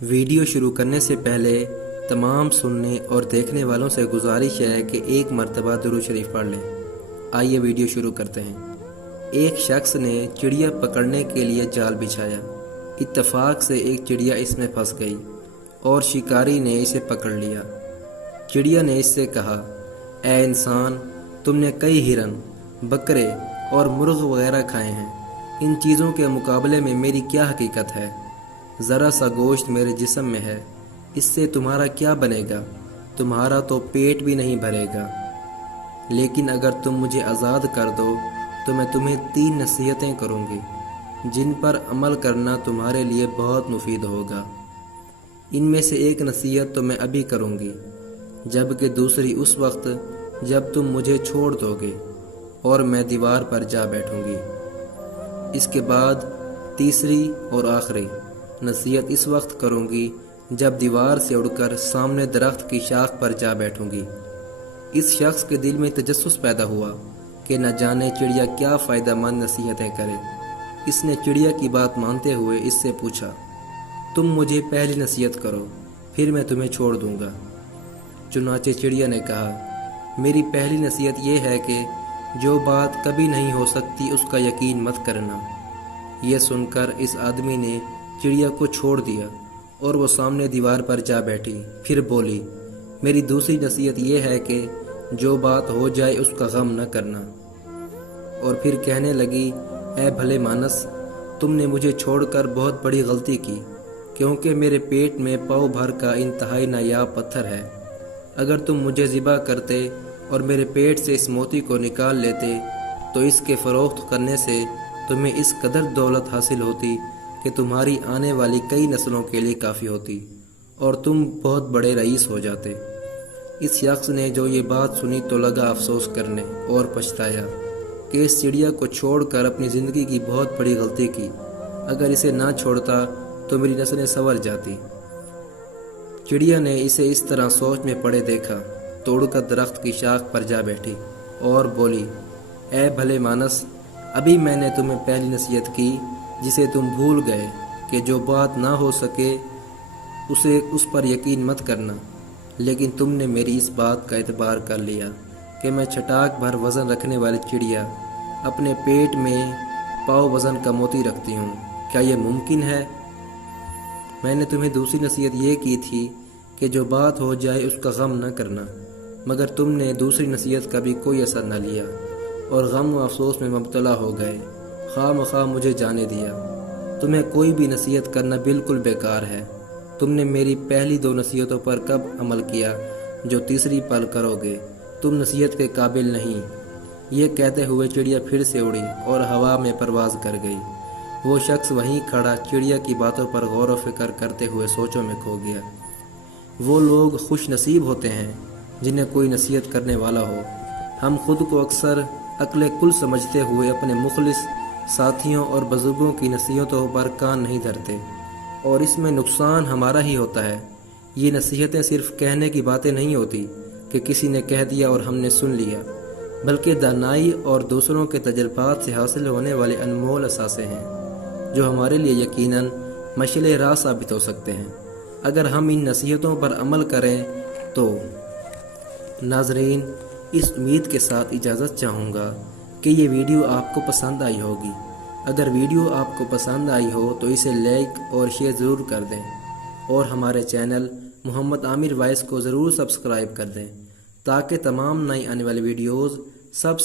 Video شروع کرنے سے پہلے تمام سننے اور دیکھنے والوں سے گزارش ہے کہ ایک مرتبہ درود شریف پڑھ لیں۔ آئیے ویڈیو شروع کرتے ہیں۔ ایک شخص نے چڑیا پکڑنے کے لیے جال بچھایا۔ اتفاق سے ایک چڑیا اس میں پھنس گئی اور شکاری نے اسے پکڑ لیا۔ چڑیا نے اس سے کہا، اے انسان، تم نے کئی ہرن، بکرے اور مرغ وغیرہ کھائے ہیں۔ ان چیزوں کے مقابلے میں میری کیا حقیقت ہے؟ ذرا سا گوشت میرے جسم میں ہے، اس سے تمہارا کیا بنے گا؟ تمہارا تو پیٹ بھی نہیں بھرے گا۔ لیکن اگر تم مجھے آزاد کر دو تو میں تمہیں 3 نصیحتیں کروں گی جن پر عمل کرنا تمہارے لیے بہت مفید ہوگا۔ ان میں سے ایک نصیحت تو میں ابھی کروں گی، جبکہ دوسری اس وقت جب تم مجھے چھوڑ دو گے اور میں دیوار پر جا بیٹھوں گی۔ اس کے بعد تیسری اور آخری نصیحت اس وقت کروں گی جب دیوار سے اڑ کر سامنے درخت کی شاخ پر جا بیٹھوں گی۔ اس شخص کے دل میں تجسس پیدا ہوا کہ نہ جانے چڑیا کیا فائدہ مند نصیحتیں کرے۔ اس نے چڑیا کی بات مانتے ہوئے اس سے پوچھا، تم مجھے پہلی نصیحت کرو، پھر میں تمہیں چھوڑ دوں گا۔ چنانچہ چڑیا نے کہا، میری پہلی نصیحت یہ ہے کہ جو بات کبھی نہیں ہو سکتی اس کا یقین مت کرنا۔ یہ سن کر اس آدمی نے چڑیا کو چھوڑ دیا اور وہ سامنے دیوار پر جا بیٹھی۔ پھر بولی، میری دوسری نصیحت یہ ہے کہ جو بات ہو جائے اس کا غم نہ کرنا۔ اور پھر کہنے لگی، اے بھلے مانس، تم نے مجھے چھوڑ کر بہت بڑی غلطی کی، کیونکہ میرے پیٹ میں پاؤ بھر کا انتہائی نایاب پتھر ہے۔ اگر تم مجھے ذبح کرتے اور میرے پیٹ سے اس موتی کو نکال لیتے تو اس کے فروخت کرنے سے تمہیں اس قدر دولت حاصل ہوتی کہ تمہاری آنے والی کئی نسلوں کے لیے کافی ہوتی اور تم بہت بڑے رئیس ہو جاتے۔ اس شخص نے جو یہ بات سنی تو لگا افسوس کرنے اور پچھتایا کہ اس چڑیا کو چھوڑ کر اپنی زندگی کی بہت بڑی غلطی کی۔ اگر اسے نہ چھوڑتا تو میری نسلیں سنور جاتی۔ چڑیا نے اسے اس طرح سوچ میں پڑے دیکھا تو اڑ کر درخت کی شاخ پر جا بیٹھی اور بولی، اے بھلے مانس، ابھی میں نے تمہیں پہلی نصیحت کی جسے تم بھول گئے کہ جو بات نہ ہو سکے اس پر یقین مت کرنا۔ لیکن تم نے میری اس بات کا اعتبار کر لیا کہ میں چھٹاک بھر وزن رکھنے والی چڑیا اپنے پیٹ میں پاؤ وزن کا موتی رکھتی ہوں۔ کیا یہ ممکن ہے؟ میں نے تمہیں دوسری نصیحت یہ کی تھی کہ جو بات ہو جائے اس کا غم نہ کرنا، مگر تم نے دوسری نصیحت کا بھی کوئی اثر نہ لیا اور غم و افسوس میں مبتلا ہو گئے۔ خواہ مخواہ مجھے جانے دیا۔ تمہیں کوئی بھی نصیحت کرنا بالکل بیکار ہے۔ تم نے میری پہلی 2 نصیحتوں پر کب عمل کیا جو تیسری پر کرو گے؟ تم نصیحت کے قابل نہیں۔ یہ کہتے ہوئے چڑیا پھر سے اڑی اور ہوا میں پرواز کر گئی۔ وہ شخص وہیں کھڑا چڑیا کی باتوں پر غور و فکر کرتے ہوئے سوچوں میں کھو گیا۔ وہ لوگ خوش نصیب ہوتے ہیں جنہیں کوئی نصیحت کرنے والا ہو۔ ہم خود کو اکثر عقل کل سمجھتے ہوئے اپنے مخلص ساتھیوں اور بزرگوں کی نصیحتوں پر کان نہیں دھرتے، اور اس میں نقصان ہمارا ہی ہوتا ہے۔ یہ نصیحتیں صرف کہنے کی باتیں نہیں ہوتی کہ کسی نے کہہ دیا اور ہم نے سن لیا، بلکہ دانائی اور دوسروں کے تجربات سے حاصل ہونے والے انمول اثاثے ہیں جو ہمارے لیے یقیناً مشعل راہ ثابت ہو سکتے ہیں اگر ہم ان نصیحتوں پر عمل کریں تو۔ ناظرین، اس امید کے ساتھ اجازت چاہوں گا کہ یہ ویڈیو آپ کو پسند آئی ہوگی۔ اگر ویڈیو آپ کو پسند آئی ہو تو اسے لائک اور شیئر ضرور کر دیں، اور ہمارے چینل محمد عامر وائس کو ضرور سبسکرائب کر دیں تاکہ تمام نئی آنے والی ویڈیوز سب